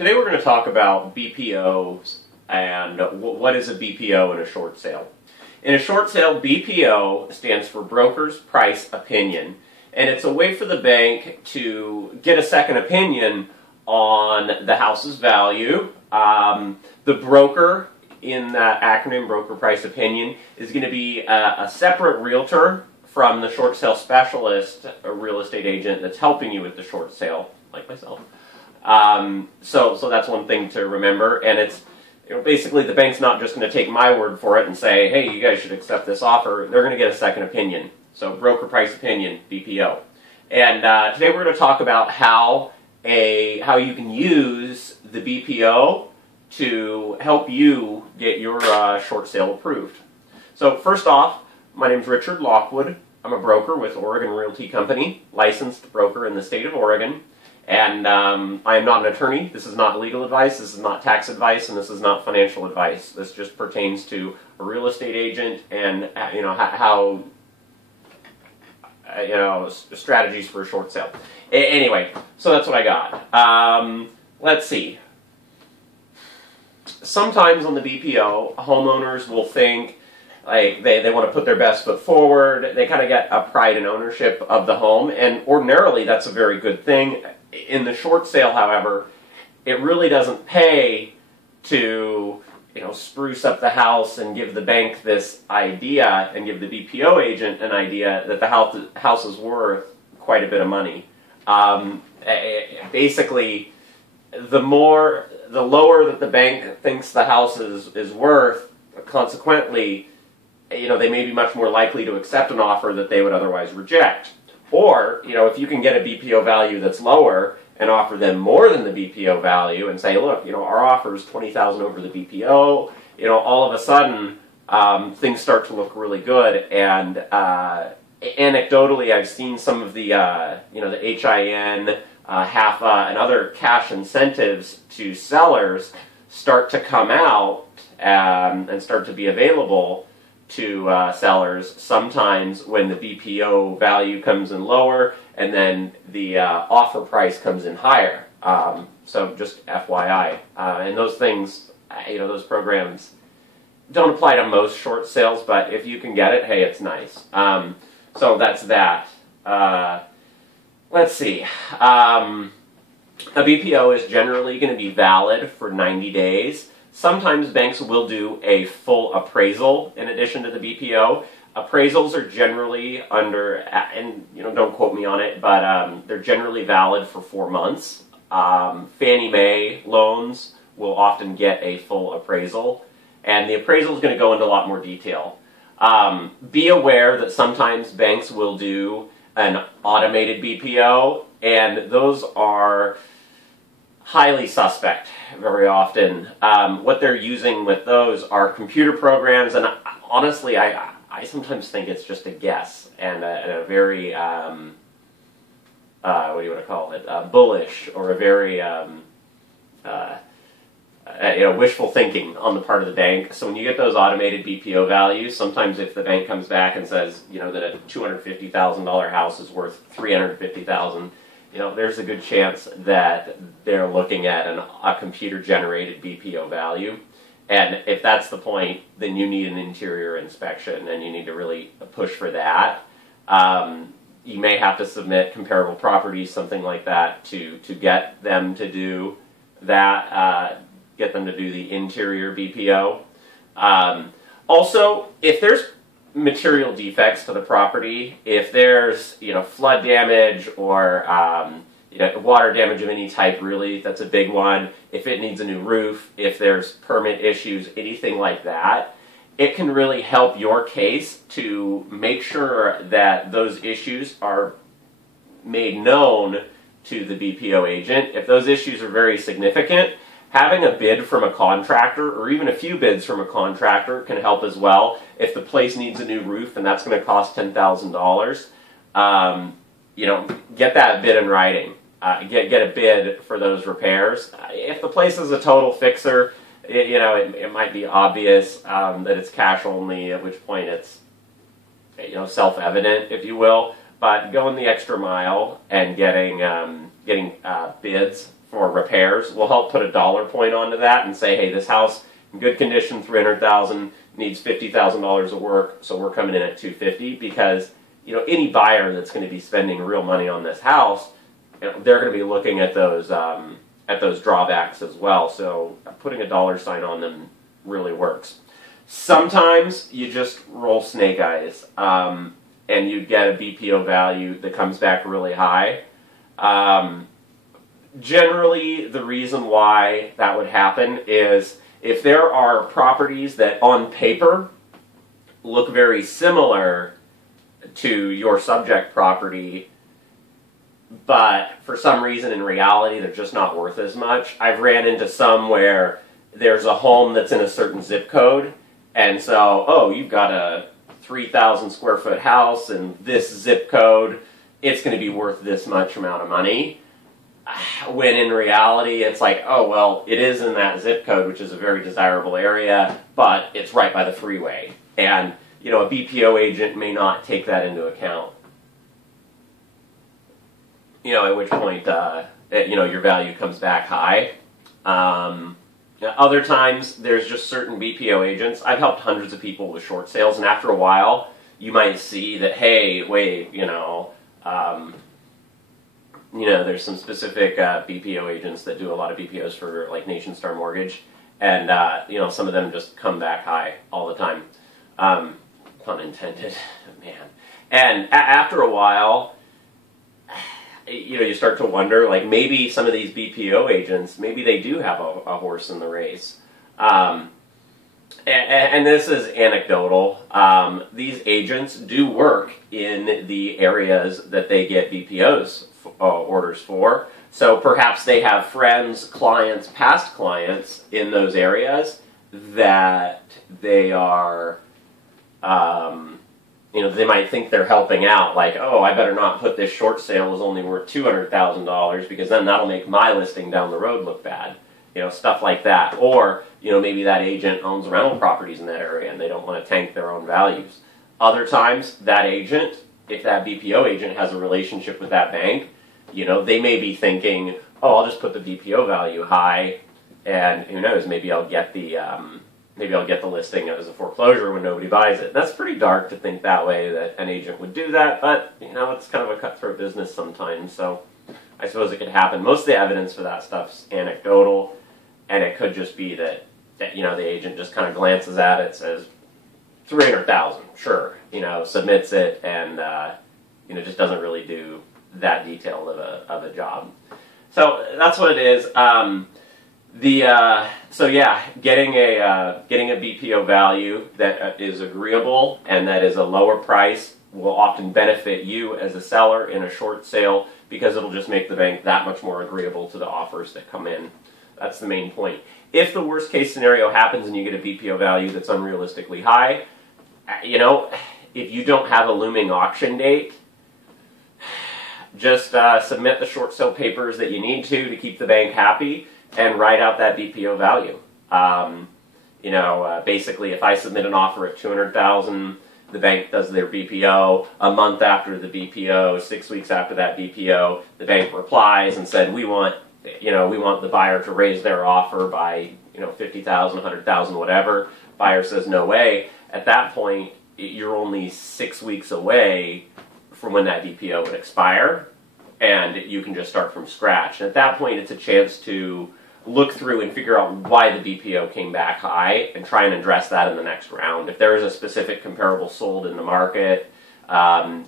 Today we're going to talk about BPOs and what is a BPO in a short sale. In a short sale, BPO stands for Broker's Price Opinion, and it's a way for the bank to get a second opinion on the house's value. The broker in that acronym, Broker Price Opinion, is going to be a separate realtor from the short sale specialist, a real estate agent that's helping you with the short sale, like myself. So that's one thing to remember, and it's basically the bank's not just going to take my word for it and say, hey, you guys should accept this offer. They're going to get a second opinion. So Broker Price Opinion, BPO. And today we're going to talk about how you can use the BPO to help you get your short sale approved. So first off, my name is Richard Lockwood. I'm a broker with Oregon Realty Company, licensed broker in the state of Oregon. And I am not an attorney. This is not legal advice, this is not tax advice, and this is not financial advice. This just pertains to a real estate agent and how strategies for a short sale. Anyway, so that's what I got. Let's see. Sometimes on the BPO, homeowners will think like they want to put their best foot forward. They kind of get a pride in ownership of the home, and ordinarily that's a very good thing. In the short sale, however, it really doesn't pay to spruce up the house and give the bank this idea and give the BPO agent an idea that the house is worth quite a bit of money. Basically, the lower that the bank thinks the house is worth, consequently, they may be much more likely to accept an offer that they would otherwise reject. Or, if you can get a BPO value that's lower and offer them more than the BPO value and say, look, our offer is $20,000 over the BPO, all of a sudden things start to look really good. And anecdotally, I've seen some of the, the HIN, HAFA, and other cash incentives to sellers start to come out and start to be available to sellers sometimes when the BPO value comes in lower and then the offer price comes in higher. So just FYI. And those things, those programs don't apply to most short sales, but if you can get it, hey, it's nice. So that's that. Let's see. A BPO is generally going to be valid for 90 days. Sometimes banks will do a full appraisal in addition to the BPO. Appraisals are generally under, and don't quote me on it, but they're generally valid for 4 months. Fannie Mae loans will often get a full appraisal, and the appraisal is going to go into a lot more detail. Be aware that sometimes banks will do an automated BPO, and those are highly suspect very often. What they're using with those are computer programs, and honestly, I sometimes think it's just a guess and a very, what do you want to call it, bullish, or a very, wishful thinking on the part of the bank. So when you get those automated BPO values, sometimes if the bank comes back and says, that a $250,000 house is worth $350,000, there's a good chance that they're looking at a computer-generated BPO value. And if that's the point, then you need an interior inspection, and you need to really push for that. You may have to submit comparable properties, something like that, to get them to do that, get them to do the interior BPO. Also, if there's material defects to the property, if there's flood damage or water damage of any type, really, that's a big one. If it needs a new roof, if there's permit issues, anything like that, it can really help your case to make sure that those issues are made known to the BPO agent. If those issues are very significant, having a bid from a contractor, or even a few bids from a contractor, can help as well. If the place needs a new roof and that's going to cost $10,000, get that bid in writing. Get a bid for those repairs. If the place is a total fixer, it might be obvious that it's cash only, at which point it's self-evident, if you will. But going the extra mile and getting bids for repairs, we'll help put a dollar point onto that and say, hey, this house in good condition, $300,000, needs $50,000 of work, so we're coming in at $250, because any buyer that's going to be spending real money on this house, they're going to be looking at those drawbacks as well. So putting a dollar sign on them really works. Sometimes you just roll snake eyes, and you get a BPO value that comes back really high. Generally, the reason why that would happen is if there are properties that on paper look very similar to your subject property, but for some reason in reality they're just not worth as much. I've ran into some where there's a home that's in a certain zip code, and so, oh, you've got a 3,000 square foot house in this zip code, it's going to be worth this much amount of money. When in reality, it's like, oh, well, it is in that zip code, which is a very desirable area, but it's right by the freeway. And, a BPO agent may not take that into account. At which point, your value comes back high. Other times, there's just certain BPO agents. I've helped hundreds of people with short sales, and after a while, you might see that, hey, wait, there's some specific BPO agents that do a lot of BPOs for like Nation Star Mortgage, and some of them just come back high all the time. Pun intended, man. And after a while, you start to wonder, like maybe some of these BPO agents, maybe they do have a horse in the race. And this is anecdotal. These agents do work in the areas that they get BPOs orders for. So perhaps they have friends, clients, past clients in those areas that they are, they might think they're helping out. Like, oh, I better not put this short sale is only worth $200,000 because then that'll make my listing down the road look bad. Stuff like that. Or, maybe that agent owns rental properties in that area and they don't want to tank their own values. Other times, that agent, if that BPO agent has a relationship with that bank, they may be thinking, oh, I'll just put the BPO value high, and who knows, maybe I'll get the listing as a foreclosure when nobody buys it. That's pretty dark to think that way, that an agent would do that, but it's kind of a cutthroat business sometimes, so I suppose it could happen. Most of the evidence for that stuff's anecdotal, and it could just be that the agent just kind of glances at it, says $300,000, sure, submits it, and just doesn't really do that detailed of a job. So that's what it is. Getting a BPO value that is agreeable and that is a lower price will often benefit you as a seller in a short sale, because it'll just make the bank that much more agreeable to the offers that come in. That's the main point. If the worst case scenario happens and you get a BPO value that's unrealistically high, if you don't have a looming auction date, just submit the short sale papers that you need to keep the bank happy and write out that BPO value. Basically, if I submit an offer at $200,000, the bank does their BPO. A month after the BPO, 6 weeks after that BPO, the bank replies and said, we want the buyer to raise their offer by $50,000, $100,000, whatever. Buyer says no way. At that point, you're only 6 weeks away from when that BPO would expire, and you can just start from scratch. And at that point, it's a chance to look through and figure out why the BPO came back high and try and address that in the next round. If there is a specific comparable sold in the market,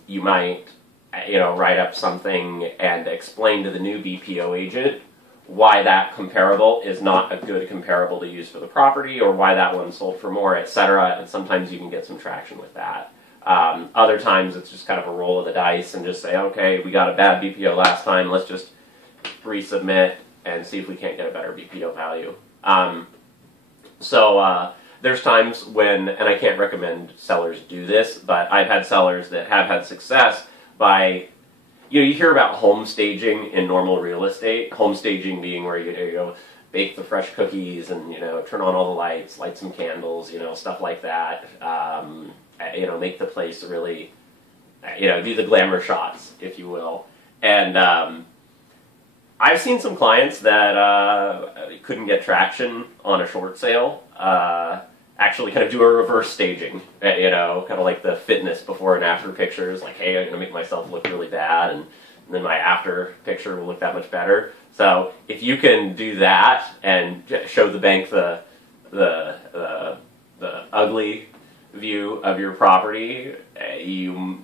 you might write up something and explain to the new BPO agent why that comparable is not a good comparable to use for the property, or why that one sold for more, etc. And sometimes you can get some traction with that. Other times it's just kind of a roll of the dice and just say, okay, we got a bad BPO last time, let's just resubmit and see if we can't get a better BPO value. There's times when, and I can't recommend sellers do this, but I've had sellers that have had success by, you hear about home staging in normal real estate. Home staging being where you bake the fresh cookies and turn on all the lights, light some candles, stuff like that. Make the place really, do the glamour shots, if you will. And I've seen some clients that couldn't get traction on a short sale. Actually kind of do a reverse staging, you know, kind of like the fitness before and after pictures, like, hey, I'm going to make myself look really bad, and then my after picture will look that much better. So if you can do that and show the bank the ugly view of your property, you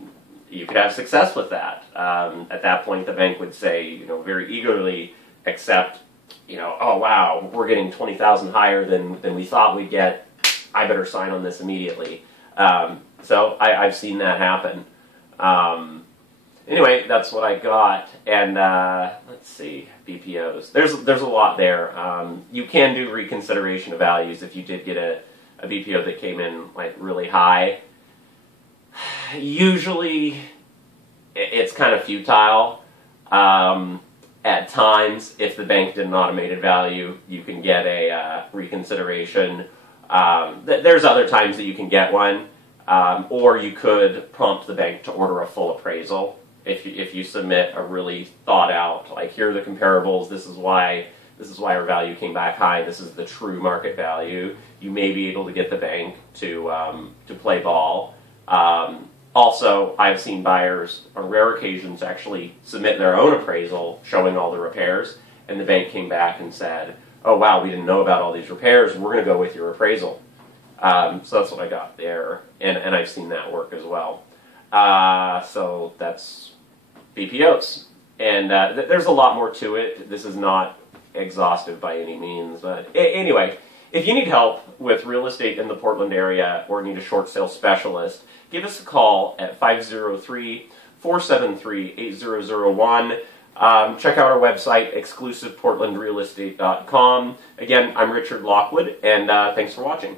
could have success with that. At that point, the bank would say, you know, very eagerly accept, you know, oh wow, we're getting 20,000 higher than we thought we'd get. I better sign on this immediately. So I've seen that happen. Anyway, that's what I got. And let's see, BPOs. There's a lot there. You can do reconsideration of values if you did get a BPO that came in like really high. Usually, it's kind of futile. At times, if the bank did an automated value, you can get a reconsideration. There's other times that you can get one, or you could prompt the bank to order a full appraisal. If you submit a really thought out, like, here are the comparables, this is why our value came back high, this is the true market value, you may be able to get the bank to play ball. Also, I've seen buyers on rare occasions actually submit their own appraisal showing all the repairs, and the bank came back and said, oh wow, we didn't know about all these repairs, we're going to go with your appraisal. So that's what I got there, and I've seen that work as well. So that's BPOs. And there's a lot more to it. This is not exhaustive by any means. But anyway, if you need help with real estate in the Portland area or need a short sale specialist, give us a call at 503-473-8001. Check out our website, exclusiveportlandrealestate.com. Again, I'm Richard Lockwood, and thanks for watching.